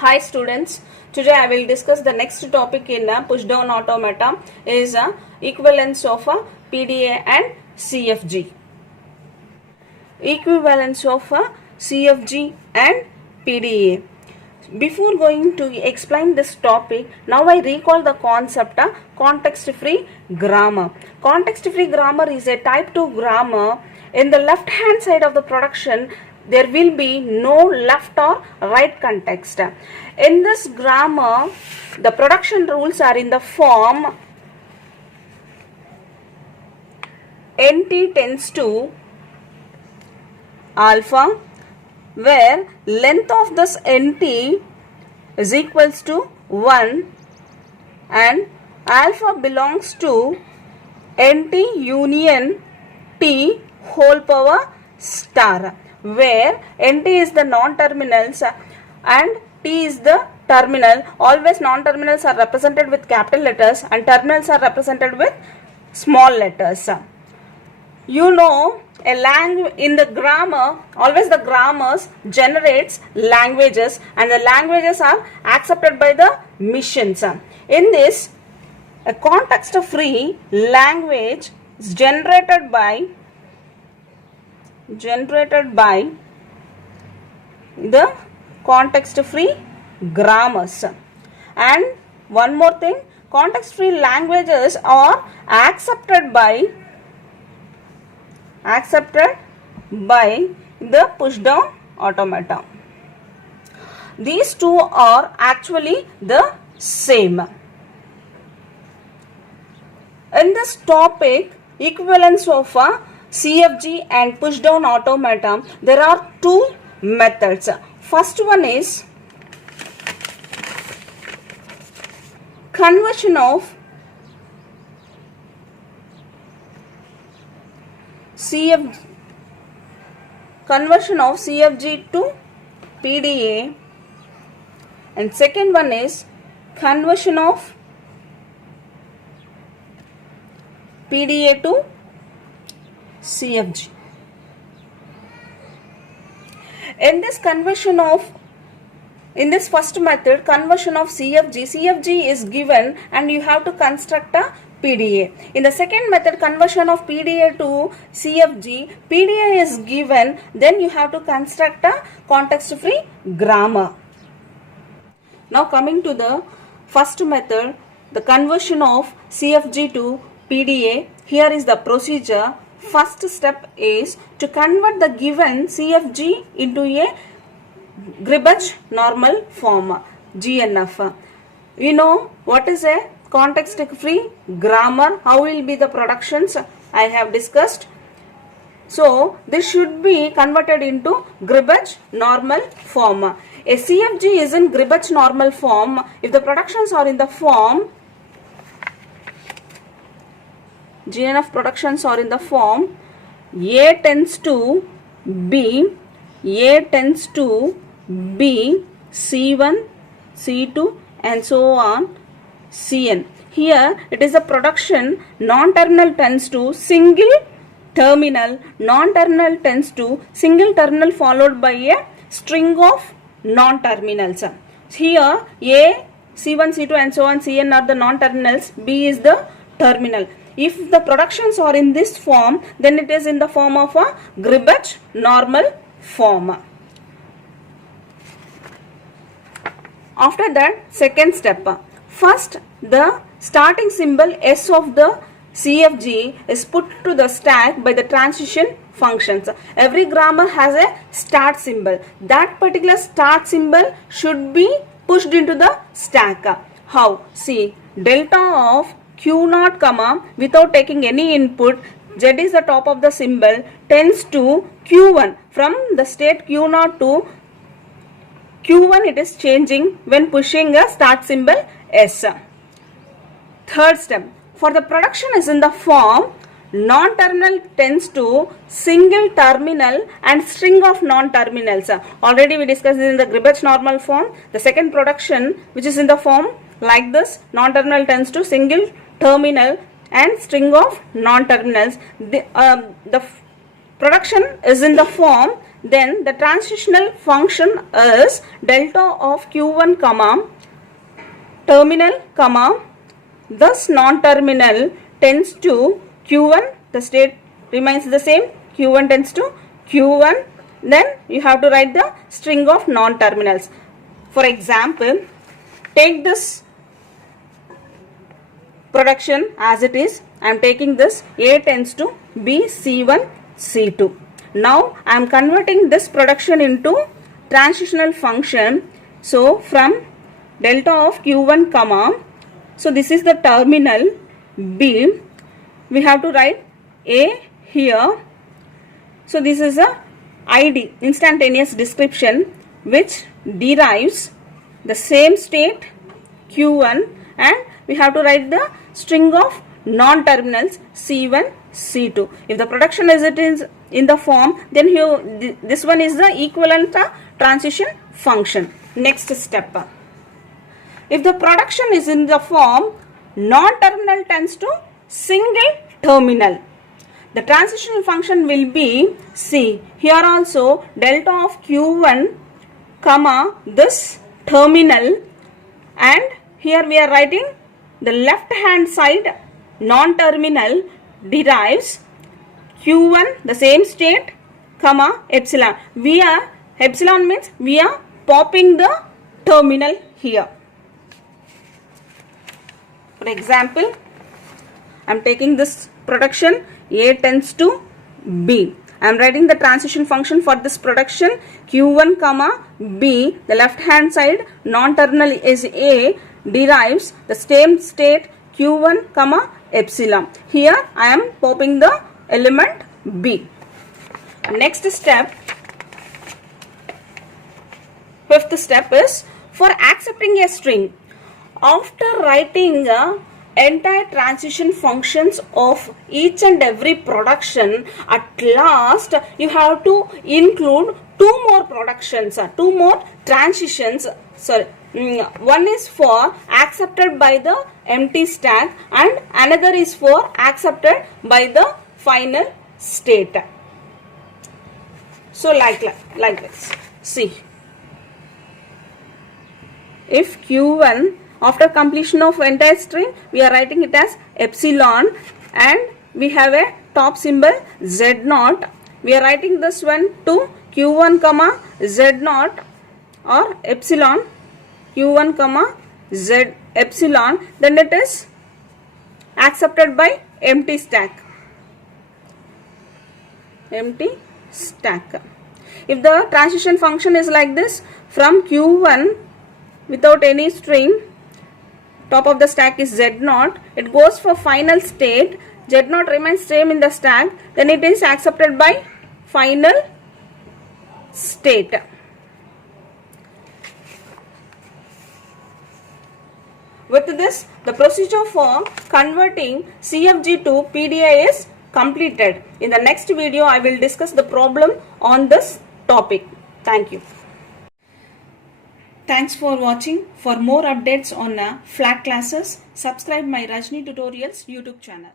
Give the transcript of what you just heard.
Hi students, today I will discuss the next topic in Push Down Automata is equivalence of PDA and CFG. Equivalence of CFG and PDA. Before going to explain this topic, now I recall the concept context-free grammar. Context-free grammar is a type 2 grammar. In the left hand side of the production, there will be no left or right context. In this grammar, the production rules are in the form NT tends to alpha, where length of this NT is equals to 1 and alpha belongs to NT union T whole power star, where NT is the non-terminals and T is the terminal. Always non-terminals are represented with capital letters and terminals are represented with small letters. You know, in the grammar, always the grammars generates languages and the languages are accepted by the missions. In this, a context-free language is generated by the context-free grammars. And one more thing, context-free languages are accepted by the push down automata. These two are actually the same. In this topic, equivalence of CFG and push down automata, there are two methods. First one is conversion of CFG to PDA, and second one is conversion of PDA to CFG. In this first method, conversion of CFG is given and you have to construct a PDA. In the second method, conversion of PDA to CFG, PDA is given, then you have to construct a context-free grammar. Now coming to the first method, the conversion of CFG to PDA, here is the procedure. First step is to convert the given CFG into a Gribbage normal form, GNF. You know what is a context-free grammar, how will be the productions I have discussed. So this should be converted into Gribbage normal form. A CFG is in Gribbage normal form if the productions are in the form GNF productions are in the form A tends to B, A tends to B, C1, C2 and so on, Cn. Here it is a production non-terminal tends to single terminal, non-terminal tends to single terminal followed by a string of non-terminals. Here A, C1, C2 and so on, Cn are the non-terminals, B is the terminal. If the productions are in this form, then it is in the form of a Gribbage normal form. After that, second step. First, the starting symbol S of the CFG is put to the stack by the transition functions. Every grammar has a start symbol. That particular start symbol should be pushed into the stack. How? See, delta of Q0 comma without taking any input, Z is the top of the symbol, tends to Q1. From the state Q0 to Q1 it is changing when pushing a start symbol S. Third step, for the production is in the form non-terminal tends to single terminal and string of non-terminals. Already we discussed in the Gribbage normal form. The second production which is in the form like this, non-terminal tends to single terminal and string of non-terminals. The production is in the form then the transitional function is delta of q1 comma terminal comma thus non-terminal tends to q1, the state remains the same, q1 tends to q1, then you have to write the string of non-terminals. For example, take this production as it is. I am taking this A tends to B, C1, C2. Now I am converting this production into transitional function. So from delta of q1 comma, so this is the terminal B, we have to write A here. So this is a ID, instantaneous description, which derives the same state q1, and we have to write the string of non-terminals C1, C2. If the production as it is in the form, then here this one is the equivalent transition function. Next step. If the production is in the form non-terminal tends to single terminal, the transitional function will be C. Here also delta of q1 comma this terminal, and here we are writing the left hand side non-terminal derives q1 the same state comma epsilon. Epsilon means we are popping the terminal here. For example, I am taking this production A tends to B. I am writing the transition function for this production q1 comma B. The left hand side non-terminal is A, derives the same state q1 comma epsilon. Here I am popping the element B. Next step, fifth step is for accepting a string. After writing the entire transition functions of each and every production, at last you have to include two more productions, two more transitions. One is for accepted by the empty stack and another is for accepted by the final state. So like this. See, if q1 after completion of entire string, we are writing it as epsilon, and we have a top symbol z0. We are writing this one to q1 comma z0 or epsilon, q1 comma z epsilon, then it is accepted by empty stack. Empty stack. If the transition function is like this, from q1 without any string, top of the stack is z0, it goes for final state, z0 remains same in the stack, then it is accepted by final state. With this, the procedure for converting CFG to PDA is completed. In the next video, I will discuss the problem on this topic. Thank you. Thanks for watching. For more updates on flat classes, subscribe my Rajani Tutorials YouTube channel.